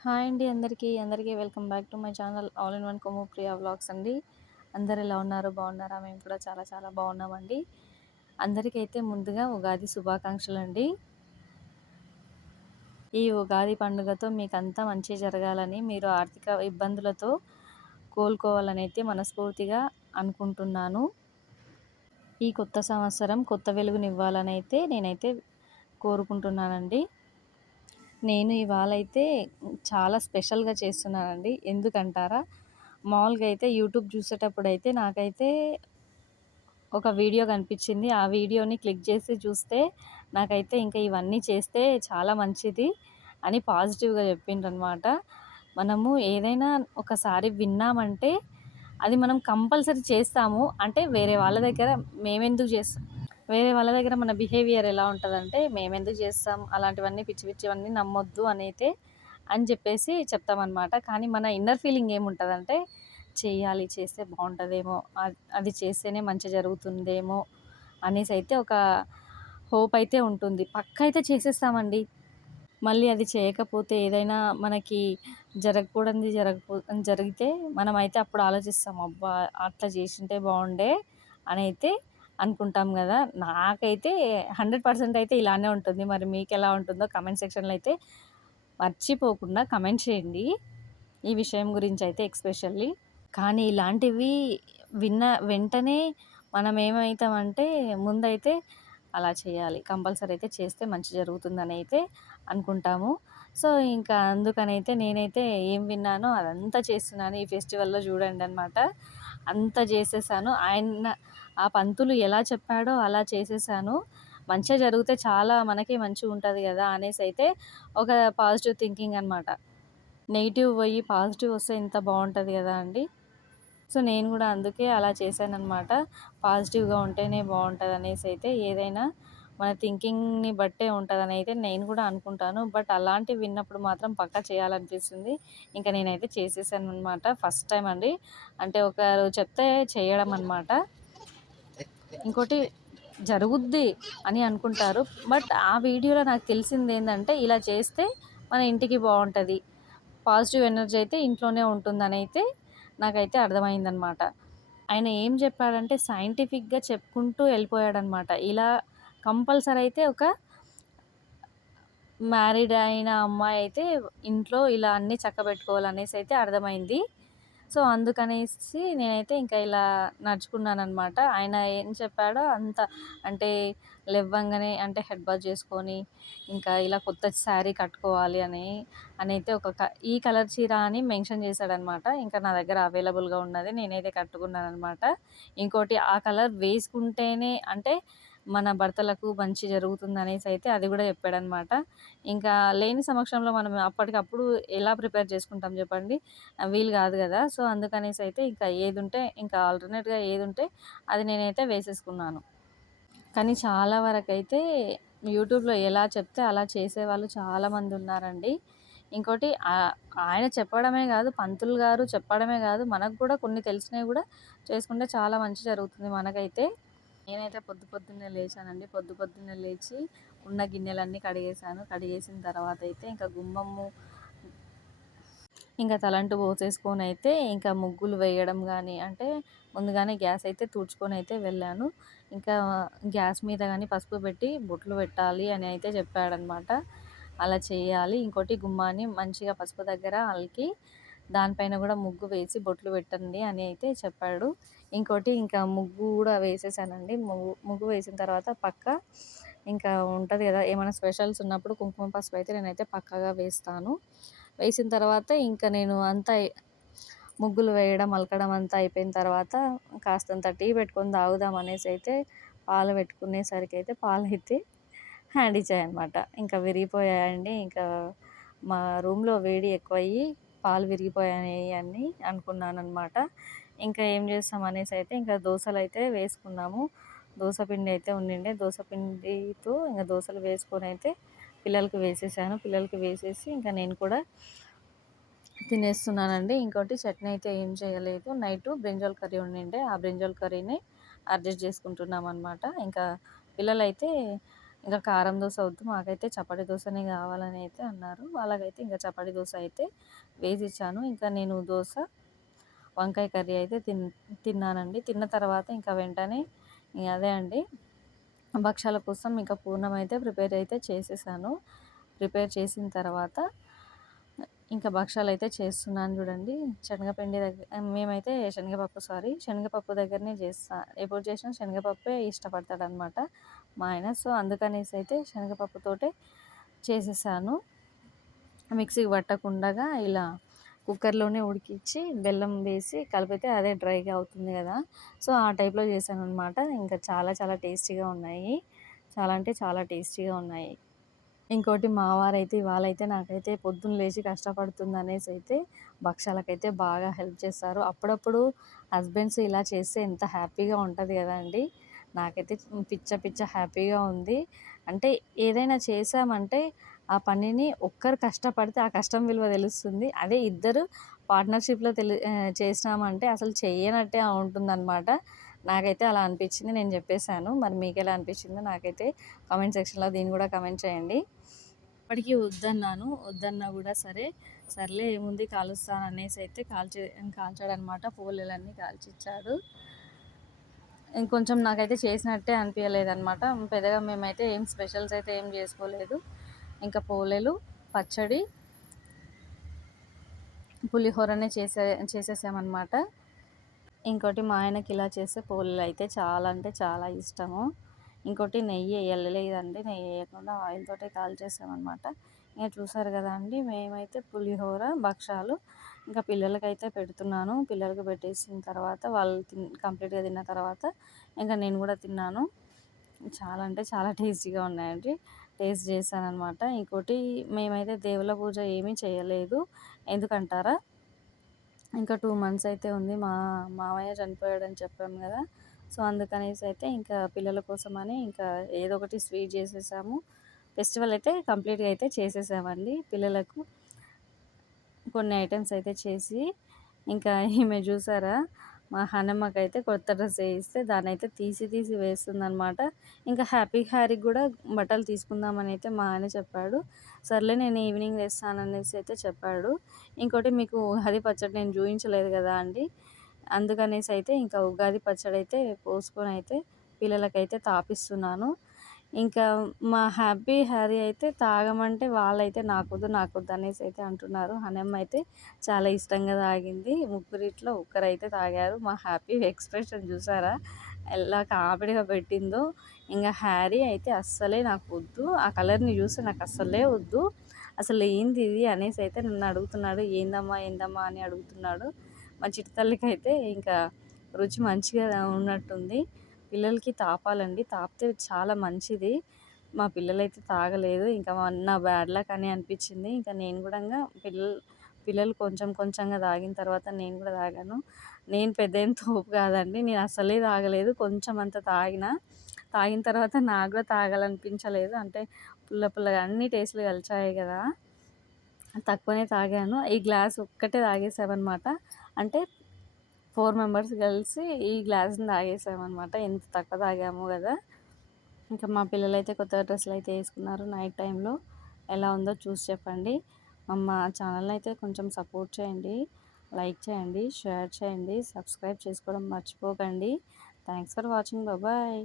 Hi అండి అందరికీ welcome back to my channel all in one Kommu Priya vlogs అండి. అందరు ఎలా ఉన్నారు? బాగున్నారా? మేము కూడా చాలా చాలా బాగున్నామండి. అందరికైతే ముందుగా ఉగాది శుభాకాంక్షలు అండి. ఈ ఉగాది పండుగతో మీకంతా మంచి జరగాలని, మీరు ఆర్థిక ఇబ్బందులతో కోలుకోవాలని అయితే మనస్ఫూర్తిగా అనుకుంటున్నాను. ఈ కొత్త సంవత్సరం కొత్త వెలుగునివ్వాలని అయితే నేనైతే కోరుకుంటున్నానండి. నేను ఇవాళైతే చాలా స్పెషల్‌గా చేస్తున్నానండి. ఎందుకంటారా? మామూలుగా అయితే యూట్యూబ్ చూసేటప్పుడైతే నాకైతే ఒక వీడియో కనిపించింది. ఆ వీడియోని క్లిక్ చేసి చూస్తే నాకైతే ఇంకా ఇవన్నీ చేస్తే చాలా మంచిది అని పాజిటివ్‌గా చెప్పిండ్రనమాట. మనము ఏదైనా ఒకసారి విన్నామంటే అది మనం కంపల్సరీ చేస్తాము. అంటే వేరే వాళ్ళ దగ్గర మన బిహేవియర్ ఎలా ఉంటదంటే, మేమెందుకు చేస్తాం, అలాంటివన్నీ పిచ్చి పిచ్చివన్నీ నమ్మొద్దు అని చెప్పేసి చెప్తామనమాట. కానీ మన ఇన్నర్ ఫీలింగ్ ఏముంటదంటే, చెయ్యాలి, చేస్తే బావుంటదేమో, అది చేస్తేనే మంచి జరుగుతుందేమో అనేసైతే ఒక హోప్ అయితే ఉంటుంది. పక్కా అయితే చేసేస్తామండి. మళ్ళీ అది చేయకపోతే ఏదైనా మనకి జరగకూడంది జరిగితే మనమైతే అప్పుడు ఆలోచిస్తాం. అబ్బా! అట్లా చేసుంటే బావుండే అనైతే అనుకుంటాం గదా! నాకైతే 100% అయితే ఇలానే ఉంటుంది. మరి మీకెలా ఉంటుందో కామెంట్ సెక్షన్‌లో అయితే మర్చిపోకుండా కామెంట్ చేయండి. ఈ విషయం గురించైతే ఎస్పెషల్లీ. కానీ ఇలాంటివి విన్న వెంటనే మనం ఏమైతామంటే ముందైతే అలా చేయాలి, కంపల్సరీ అయితే చేస్తే మంచి జరుగుతుందని అయితే అనుకుంటాము. సో, ఇంకా అందుకనైతే నేనైతే ఏం విన్నానో అదంతా చేస్తున్నాను. ఈ ఫెస్టివల్‌లో చూడండనమాట. అంతా చేసేసాను. ఆ పంతులు ఎలా చెప్పాడో అలా చేసేసాను. మంచిగా జరిగితే చాలా మనకి మంచిగుంటది గదా! అనేసైతే ఒక పాజిటివ్ థింకింగ్ అనమాట. నెగెటివ్ పోయి పాజిటివ్ వస్తే ఎంత బావుంటది గదా అండి! సో, నేను గూడా అందుకే అలా చేశాననమాట. పాజిటివ్‌గా ఉంటేనే బావుంటదనేసైతే ఏదైనా మన థింకింగ్‌ని బట్టే ఉంటదనైతే నేను గూడా అనుకుంటాను. బట్ అలాంటివి విన్నప్పుడు మాత్రం పక్కా చేయాలనిపిస్తుంది. ఇంక నేనైతే చేసేసాననమాట. ఫస్ట్ టైమ్ అండి. అంటే ఒకరు చెప్తే చేయడం అనమాట. ఇంకోటి జరుగుద్ది అని అనుకుంటారు. బట్ ఆ వీడియోలో నాకు తెలిసిందేందంటే, ఇలా చేస్తే మన ఇంటికి బావుంటది, పాజిటివ్ ఎనర్జీ అయితే ఇంట్లోనే ఉంటుందనైతే నాకైతే అర్థమైందనమాట. ఆయన ఏం చెప్పాడంటే సైంటిఫిక్‌గా చెప్పుకుంటూ వెళ్ళిపోయాడనమాట. ఇలా కంపల్సరీ అయితే ఒక మ్యారీడ్ అయిన అమ్మాయయితే ఇంట్లో ఇలా అన్నీ చక్కబెట్టుకోవాలనేసైతే అర్థమైంది. సో, అందుకనేసి నేనైతే ఇంకా ఇలా నడుచుకున్నాననమాట. ఆయన ఏం చెప్పాడో అంత అంటే లెవ్వంగానే అంటే హెడ్ బాత్ చేసుకొని, ఇంకా ఇలా కొత్త శారీ కట్టుకోవాలి అనైతే ఈ కలర్ చీర అని మెన్షన్ చేశాడనమాట. ఇంకా నా దగ్గర అవైలబుల్‌గా ఉన్నది. నేనైతే కట్టుకున్నాననమాట. ఇంకోటి ఆ కలర్ వేసుకుంటేనే అంటే మన భర్తలకు మంచి జరుగుతుందనేసైతే అది గూడా చెప్పాడనమాట. ఇంకా లేని సమక్షంలో మనం అప్పటికప్పుడు ఎలా ప్రిపేర్ చేసుకుంటాం జెప్పండి? వీలు గాదు గదా! సో, అందుకనేసైతే ఇంకా ఏదుంటే ఇంకా ఆల్టర్‌నేట్‌గా ఏదుంటే అది నేనైతే వేసేసుకున్నాను. కానీ చాలా వరకైతే యూట్యూబ్‌లో ఎలా చెప్తే అలా చేసేవాళ్ళు చాలామందున్నారండి. ఇంకోటి ఆయన చెప్పడమే గాదు, పంతులు గారు చెప్పడమే గాదు, మనకు గూడా కొన్ని తెలిసినవి గూడా చేసుకుంటే చాలా మంచి జరుగుతుంది మనకైతే. నేనైతే పొద్దున్నే లేచానండి. పొద్దున్నే లేచి ఉన్న గిన్నెలన్నీ కడిగేశాను. కడిగేసిన తర్వాతయితే ఇంకా గుమ్మము ఇంకా తలంటు పోసేసుకొనైతే ఇంకా ముగ్గులు వేయడం గానీ, అంటే ముందుగానే గ్యాస్ అయితే తుడుచుకొనైతే వెళ్ళాను. ఇంకా గ్యాస్ మీద గానీ పసుపు పెట్టి బొట్లు పెట్టాలి అని అయితే చెప్పాడనమాట. అలా చేయాలి. ఇంకోటి గుమ్మాన్ని మంచిగా పసుపు దగ్గర అలికి దానిపైన గూడా ముగ్గు వేసి బొట్లు పెట్టండి అని అయితే చెప్పాడు. ఇంకోటి ఇంకా ముగ్గు గూడా వేసేసానండి. ముగ్గు వేసిన తర్వాత ఇంకా ఉంటది గదా! ఏమైనా స్పెషల్స్ ఉన్నప్పుడు కుంకుమ పసుపు అయితే నేనైతే పక్కాగా వేస్తాను. వేసిన తర్వాత ఇంకా నేను అంతా ముగ్గులు వేయడం, అలకడం అంతా అయిపోయిన తర్వాత కాస్తంత టీ పెట్టుకొని తాగుదాం అనేసైతే పాలు పెట్టుకునేసరికైతే పాలైతే హ్యాండిచ్చాయనమాట. ఇంకా విరిగిపోయాయండి. ఇంకా మా రూమ్‌లో వేడి ఎక్కువయ్యి పాలు విరిగిపోయాయి అని అనుకున్నాననమాట. ఇంకా ఏం చేస్తాం అనేసైతే ఇంకా దోసలైతే వేసుకున్నాము. దోస పిండి అయితే ఉండిండే. దోస పిండితో ఇంక దోసలు వేసుకొనైతే పిల్లలకి వేసేసాను. పిల్లలకి వేసేసి ఇంకా నేను కూడా తినేస్తున్నానండి. ఇంకోటి చట్నీ అయితే ఏం చేయలేదు. నైటు బ్రింజాల్ కర్రీ ఉండిండే. ఆ బ్రింజాల్ కర్రీని అడ్జస్ట్ చేసుకుంటున్నామనమాట. ఇంకా పిల్లలైతే ఇంకా కారం దోస వద్దు మాకైతే చపాతీ దోసనే కావాలని అయితే అన్నారు. వాళ్ళకైతే ఇంకా చపాతీ దోస అయితే వేసిచ్చాను. ఇంకా నేను దోస, వంకాయ కర్రీ అయితే తిన్నానండి. తిన్న తర్వాత ఇంకా వెంటనే అదే అండి భక్షాల కోసం ఇంకా పూర్ణం అయితే ప్రిపేర్ అయితే చేసేసాను. ప్రిపేర్ చేసిన తర్వాత ఇంకా భక్షాలయితే చేస్తున్నాను చూడండి. శనగపిండి మేమైతే శనగపప్పు దగ్గరనే చేస్తా. ఎప్పుడు చేసినా శనగపప్పే ఇష్టపడతాడనమాట మా ఆయన. సో, అందుకనేసి అయితే శనగపప్పుతోటే చేసేసాను. మిక్సీకి పట్టకుండగా ఇలా కుక్కర్‌లోనే ఉడికిచ్చి బెల్లం వేసి కలిపితే అదే డ్రైగా అవుతుంది కదా! సో, ఆ టైప్‌లో చేశాననమాట. ఇంకా చాలా చాలా టేస్టీగా ఉన్నాయి. చాలా అంటే చాలా టేస్టీగా ఉన్నాయి. ఇంకోటి మా వారైతే ఇవాళైతే నాకైతే పొద్దున్న లేచి కష్టపడుతుందనేసైతే భక్షాలకైతే బాగా హెల్ప్ చేస్తారు. అప్పుడప్పుడు హస్బెండ్స్ ఇలా చేస్తే ఎంత హ్యాపీగా ఉంటది గదండీ! నాకైతే పిచ్చ హ్యాపీగా ఉంది. అంటే ఏదైనా చేశామంటే ఆ పనిని ఒక్కరు కష్టపడితే ఆ కష్టం విలువ తెలుస్తుంది. అదే ఇద్దరు పార్ట్నర్‌షిప్‌లో చేసినామంటే అసలు చెయ్యనట్టే ఉంటుందనమాట. నాకైతే అలా అనిపించింది. నేను జెప్పేసాను. మరి మీకెలా అనిపించిందో నాకైతే కామెంట్ సెక్షన్‌లో దీన్ని గూడా కామెంట్ చేయండి. అప్పటికి వద్దన్నాను. వద్దన్నా గూడా సరే, సర్లే ఏముంది కాలుస్తాననేసి అయితే కాల్చాడనమాట. పోలేలన్నీ కాల్చిచ్చాడు. ఇంకొంచెం నాకైతే చేసినట్టే అనిపియలేదనమాట. పెద్దగా మేమైతే ఏం స్పెషల్స్ అయితే ఏం చేసుకోలేదు. ఇంకా పోలేలు, పచ్చడి, పులిహోరనే చేసేసామనమాట. ఇంకోటి మా ఆయనకి ఇలా చేస్తే పోలేలయితే చాలా అంటే చాలా ఇష్టము. ఇంకోటి నెయ్యి ఎయలేదండి. నెయ్యి ఎయకుండా ఆయిల్ తోటే కాల్చేసామనమాట. ఇంక చూసారు కదండీ! మేమైతే పులిహోర, భక్షాలు ఇంకా పిల్లలకైతే పెడుతున్నాను. పిల్లలకి పెట్టేసిన తర్వాత వాళ్ళు కంప్లీట్‌గా తిన్న తర్వాత ఇంక నేను కూడా తిన్నాను. చాలా అంటే చాలా టేస్టీగా ఉన్నాయండి. టేస్ట్ చేశాననమాట. ఇంకోటి మేమైతే దేవుళ్ళ పూజ ఏమీ చేయలేదు. ఎందుకంటారా? ఇంకా 2 మంత్స్ అయితే ఉంది. మా మామయ్య చనిపోయాడని చెప్పాము గదా! సో, అందుకనేసి అయితే ఇంకా పిల్లల కోసమని ఇంకా ఏదో ఒకటి స్వీట్ చేసేసాము. ఫెస్టివల్ అయితే కంప్లీట్‌గా అయితే చేసేసామండి. పిల్లలకు కొన్ని ఐటెమ్స్ అయితే చేసి, ఇంకా ఈమె జూసారా? మా హనమ్మకైతే కొత్త డ్రెస్ ఏయిస్తే దాన్నయితే తీసి వేస్తుందనమాట. ఇంకా హ్యారీకి గూడా బట్టలు తీసుకుందామని అయితే మా ఆయన చెప్పాడు. సర్లే నేను ఈవినింగ్ తెస్తాననేసి అయితే చెప్పాడు. ఇంకోటి మీకు ఉగాది పచ్చడి నేను చూయించలేదు గదా అండి! అందుకనేసి అయితే ఇంకా ఉగాది పచ్చడైతే పోసుకొనైతే పిల్లలకైతే తాపిస్తున్నాను. ఇంకా మా హ్యారీ అయితే తాగమంటే వాళ్ళైతే నాకొద్దు అనేసి అయితే అంటున్నారు. హనమ్మ అయితే చాలా ఇష్టంగా తాగింది. ముగ్గురిట్లో ఒక్కరైతే తాగారు. మా హ్యాపీ ఎక్స్‌ప్రెషన్ చూసారా? ఎలా కామెడీగా పెట్టిందో. ఇంగ హ్యారీ అయితే అస్సలే నాకొద్దు. ఆ కలర్‌ని చూస్తే నాకు అస్సలే వద్దు. అసలు ఏందిది అనేసి అయితే నన్ను అడుగుతున్నాడు. ఏందమ్మా అని అడుగుతున్నాడు. మా చిట్టి తల్లికైతే ఇంకా రుచి మంచిగా ఉన్నట్టుంది. పిల్లలకి తాపాలండి. తాపితే చాలా మంచిది. మా పిల్లలైతే తాగలేదు. ఇంకా నా బ్యాడ్ లక్ అని అనిపించింది. ఇంకా నేను గూడంగా పిల్లలు కొంచెంగా తాగిన తర్వాత నేను గూడా తాగాను. నేను పెద్దేం తోపు కాదండి. నేను అస్సలే తాగలేదు. కొంచెం అంత తాగిన తర్వాత నాకు గూడా తాగాలనిపించలేదు. అంటే పుల్లగా అన్ని టేస్ట్‌లు కలిసాయి గదా! తక్కువనే తాగాను. ఈ గ్లాస్ ఒక్కటే తాగేసామనమాట. అంటే 4 మెంబర్స్ కలిసి ఈ గ్లాస్‌ని తాగేసామనమాట. ఎంత తక్కువ తాగామో గదా! ఇంకా మా పిల్లలైతే కొత్త డ్రెస్సులయితే యేసుకున్నారు నైట్ టైంలో. ఎలా ఉందో చూసి చెప్పండి. మా ఛానల్‌ని అయితే కొంచెం సపోర్ట్ చేయండి. లైక్ చేయండి, షేర్ చేయండి, సబ్స్క్రైబ్ చేసుకోవడం మర్చిపోకండి. Thanks for watching. బాయ్.